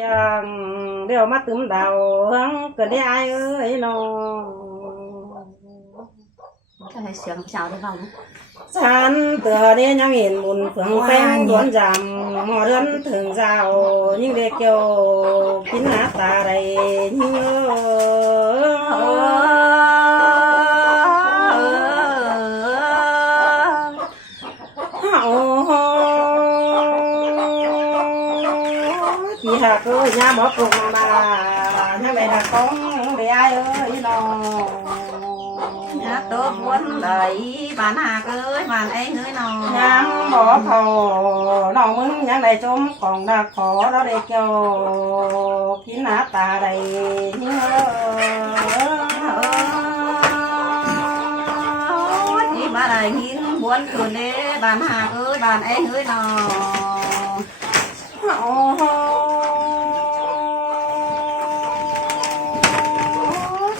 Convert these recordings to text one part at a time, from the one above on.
chàng đều mắt túm đầu hướng cần đi ai ơi nó cái sướng chào đi vào san tựa đi nhang nhìn buồn phượng phèn đuốn giảm mò đơn thường rào nhưng để kêu kín nát ta đầy như chị hà cứ nhà bỏ cùng mà nhà này là con để ai ơi nó nhà tôi muốn đẩy bạn hà ơi bạn ấy ơi nó nhang bỏ thầu nó mừng nhang này chúng còn đã khó đó để kêu kín nát ta đầy như chị bà này nhìn muốn cười để bạn hà ơi bạn ấy ơi nó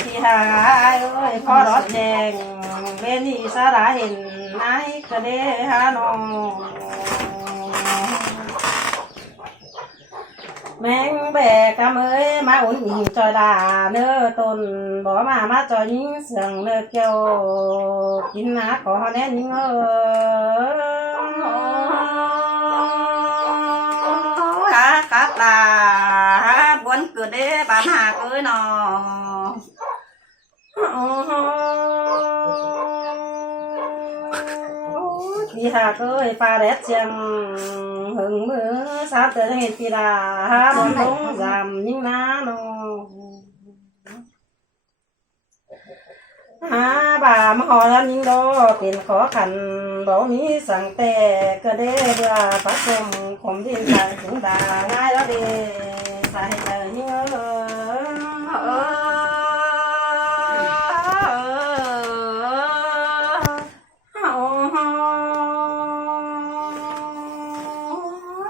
chị hà ơi khó đót đèn bên đi xa đã hình ai cơ đê hà nó mẹ bè cam ơi má uốn nhìn trời đà nơ tồn bỏ mà má cho những sừng nơ kêu kín nát có nét những cắt là muốn cười để bạn hà ơi nó đi hà ơi pha đét chăng hừng mưa sát tới ngày thì là ha bốn bóng giảm những ná nó bà mà hỏi lên những đó tiền khó khăn bảo ní sang tè cơ đê đưa phát sông không tin rằng chúng ta ngay đó đi sai lời nhớ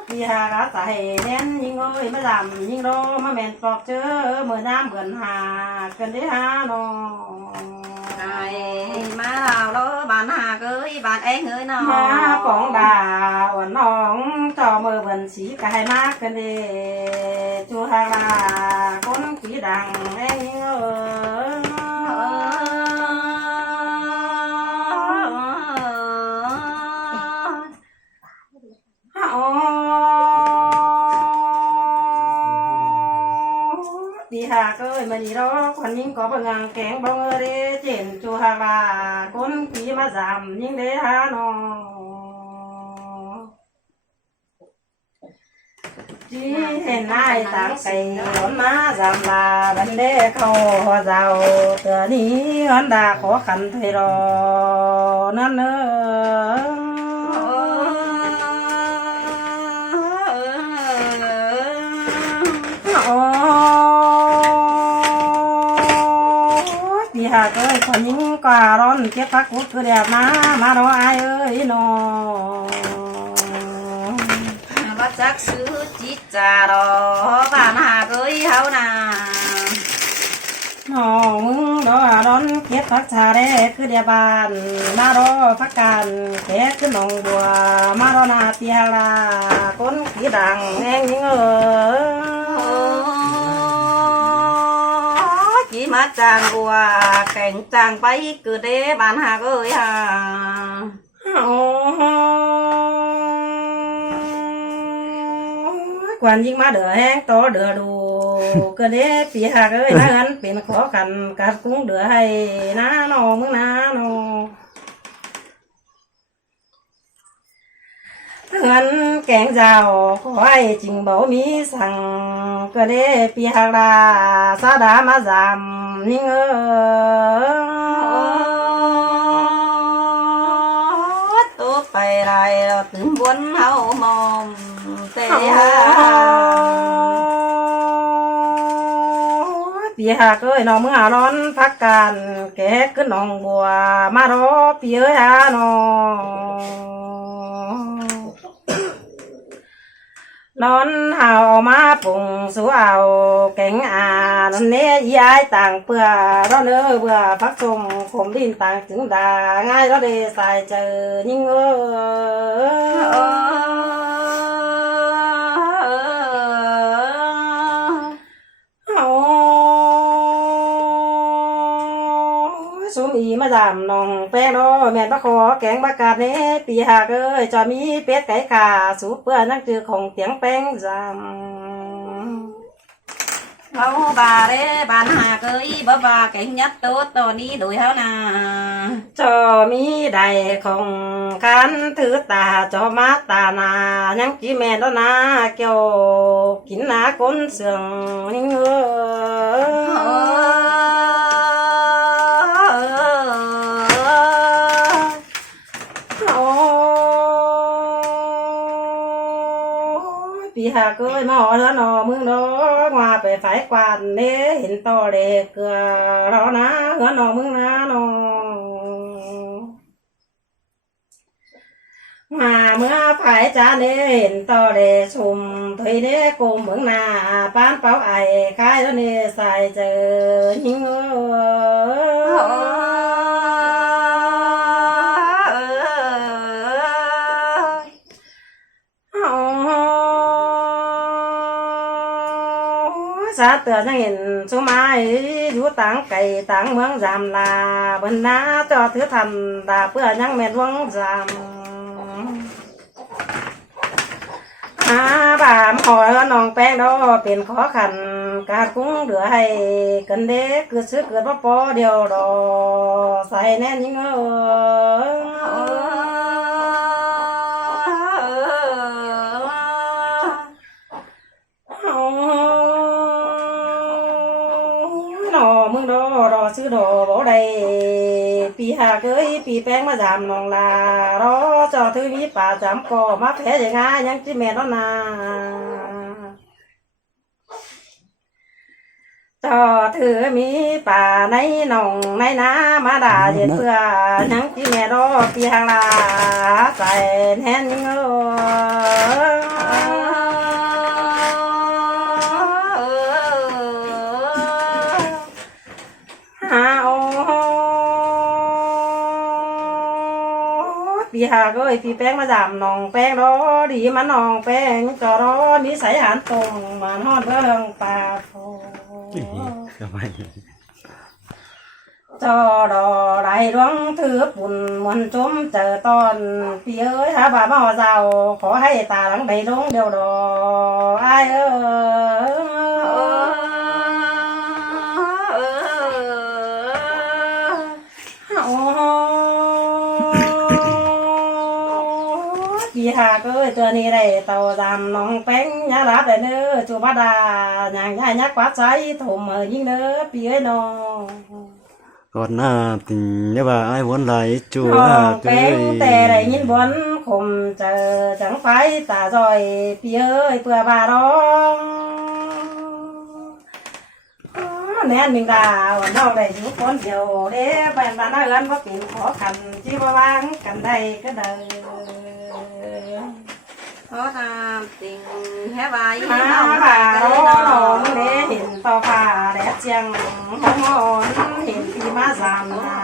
đi hà đã tại nên những ơi mới làm những đó mà mền trọt chứ mười năm gần hà cần đấy hà nó má nào đó bạn hà ơi bạn ấy ơi nó má con đà quần nón cho mơ vần xí cả hai má cần đi chùa hà là con chỉ đằng em ơi đi hà ơi mà đi đó còn những có bằng ngang kén bao ngơ đi trên chùa hà là con quý mà giảm nhưng để hà nó chỉ hiện nay tặng cây con má giảm là vấn đề khâu hoa giàu từ đi hắn đã khó khăn thôi rồi nên nữa đi hà ơi còn những quà đón kết phát quốc cứ đẹp má đó ai ơi nó bắt chắc sứ chít trà đó bạn hà ơi hao nà nó mừng đó đón kết phát trà đấy cứ đẹp bàn má đó phát càn kết cứ nồng bùa má đó là tia là con khí đằng em những chỉ mà chàng bùa cảnh chàng bay cứ để bạn hà ơi hà quan những má đỡ hang to đỡ đủ cơ đế phía hà ơi nó ănเป็นkhó khăn cả cũng đỡ hay ná nó mừng ná nó ngân kẹn rào có ai trình bảo mỹ rằng cơ đế phía hà là xa đá má giảm nhưng tốt phải lại từng buồn hao mồm tê phía hà ơi nó mưa đón phát càn kẻ cứ nòng bùa mà đó phía hà nó nón hào má phùng số ảo cánh nê ai tàng bừa đó nữa bừa phát sông không tin tàng chứng đà ngay đó để xài chờ nhưng ดามน้องแป้งโดแม่นตะขอแกงบักกาดเนี้ปีหากจะมีเป็ดไก่ขาสูเปื่อนักจือของเตียงแป้งจเขาบาเด้บานหาเกยบ่บาแก่ยัดโตตอนนี้โดยเฮานา ำจะมีใดของคันถือตาจะมาตานายังจีแม่แล้วนะเกี่ยวกินนาก้นเสืองนี่เงปีหาเกยมาหอแล้วนอมึงดอกมาไปฝ่ายกวาดเน่เห็นต่อเด็กเกลือรอนะเหือนอมึงนะนอมาเมื่อฝ่ายจ้าเน่เห็นต่อเด็กชุมถอยเน่กลมเมืองนาปานเป้าไอ้คายแล้วเน่ใส่เจอหิ้งสาเตือนยังเห็นสุไม้อยู่ต่างไก่ต่างเมืองจำลาบรรณาจอถือทันตาเพื่อยังแม่นวงจำบามหอยน้องแป้งดอเป็นขอขันกาคุ้งเหลือให้กันเด็กเกิดซื้อเกิดพ่อปอเดียวดอใส่แน่นยิ่งมึงรอซื้อดอบ่ได้ปีหาเกยปีแป้งมาจำนองลารอจอถือมีป่าจำก่อมาแพ้ยังไงยังจิแม่แล้วนาจอถือมีป่าในหนองในน้ำมาด่าเย็ดเพื่อยังจิแม่รอปีหางลาใส่แทนยิงปีหาก็ปีแป้งมาจำน้องแป้งรอดีมันน้องแป้งจอรอนิสัยหันตรงมันฮอดเรื่องปาโฟจอรอไรร้องถือปุ่นมวนจมเจอตอนปีเอ้ยหาบ่ามาเจ้าขอให้ตาหลังไปลงเดียวดอไอ้ปีหาก็ตัวนี้ได้เต่าดำน้องแป้งยาลาได้เนื้อจูบดาอย่างยายักวัดใจถมยิ่งเนื้อปีเอ้ยน้องก่อนหน้าติเนี่ยว่าไอ้วนไหลจูแป้งแต่ได้ยินบนคมเจอจังไฟตาจอยปีเอ้ยเพื่อบาร้องแน่นมิงดาวน้องได้อยู่คนเดียวเด้ไปบ้านเอิญว่าเป็นขอขันที่ว่าวางกันได้ก็ได้ขอตามติงแฮ่ใบมาบ่ารอน้องเด้เห็นต่อฟ้าแดดเจียงหอมอ่อนเห็นพี่มาสามนา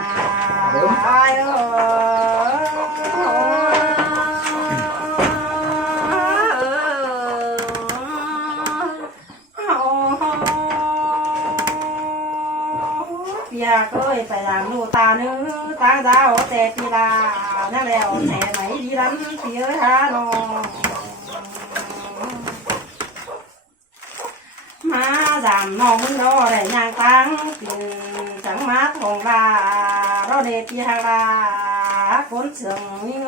อยากเอ้ยไปหลังดูตาเนื้อตาเจ้าแต่ปีลานั่นแล้วแต่ไหนดีรันเสียหาน้องมาดำน้องมึงรอได้ยางตังกินจังมาทองลารอเด็ดปีหาลาคนเสื่องนี่เง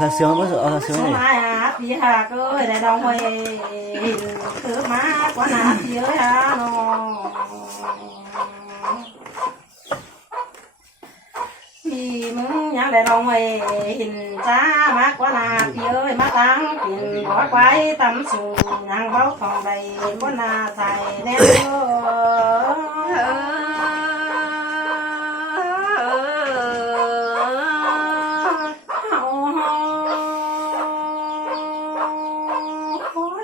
sao sướng mới sợ sao sướng nàyปีหาก็ได้ดองไว้ถือมากว่านาปีเอ้ยฮะน้องพี่มึงยังได้ดองไว้หินจ้ามากกว่านาปีเอ้ยมาตั้งกินหัวไว้ตำสูงยังเบาทองใดกว่านาใส่แน่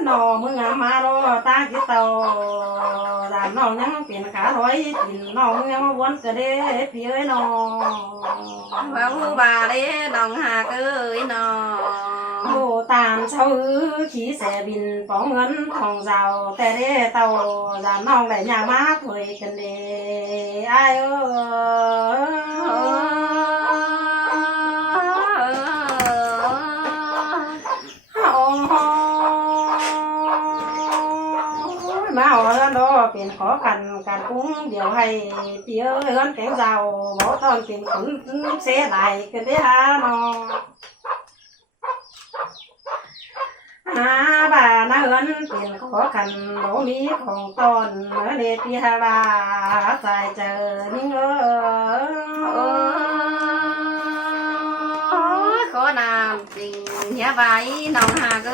นอมึงมารอตาจิตโตดามน้องยังเปลี่ยนขาถอยกินน้องมึงยังมาวนกระเด้พี่เอ้ยน้องว่าบาเด้น้องหาเอ้ยน้อง โอ้ตามเช้าขี่แสบินปองเงินทองเจ้าแต่เด้เต่าจานน้องได้ยางมาถวยกันเด้ไอ้เอ้มาเอาแล้วเนาะเป็นขอกันการกุ้งเดี๋ยวให้เตี้ยเฮือนแกงเจ้าบ่ตอนเป็นคนเสียดายกันเด้ฮะเนาะบ้านเฮือนเป็นขอกันบ่มีของตอนเมื่อเดชพิหาราใจเจอนิ่งขอนามจริงอย่าไว้น้องหาก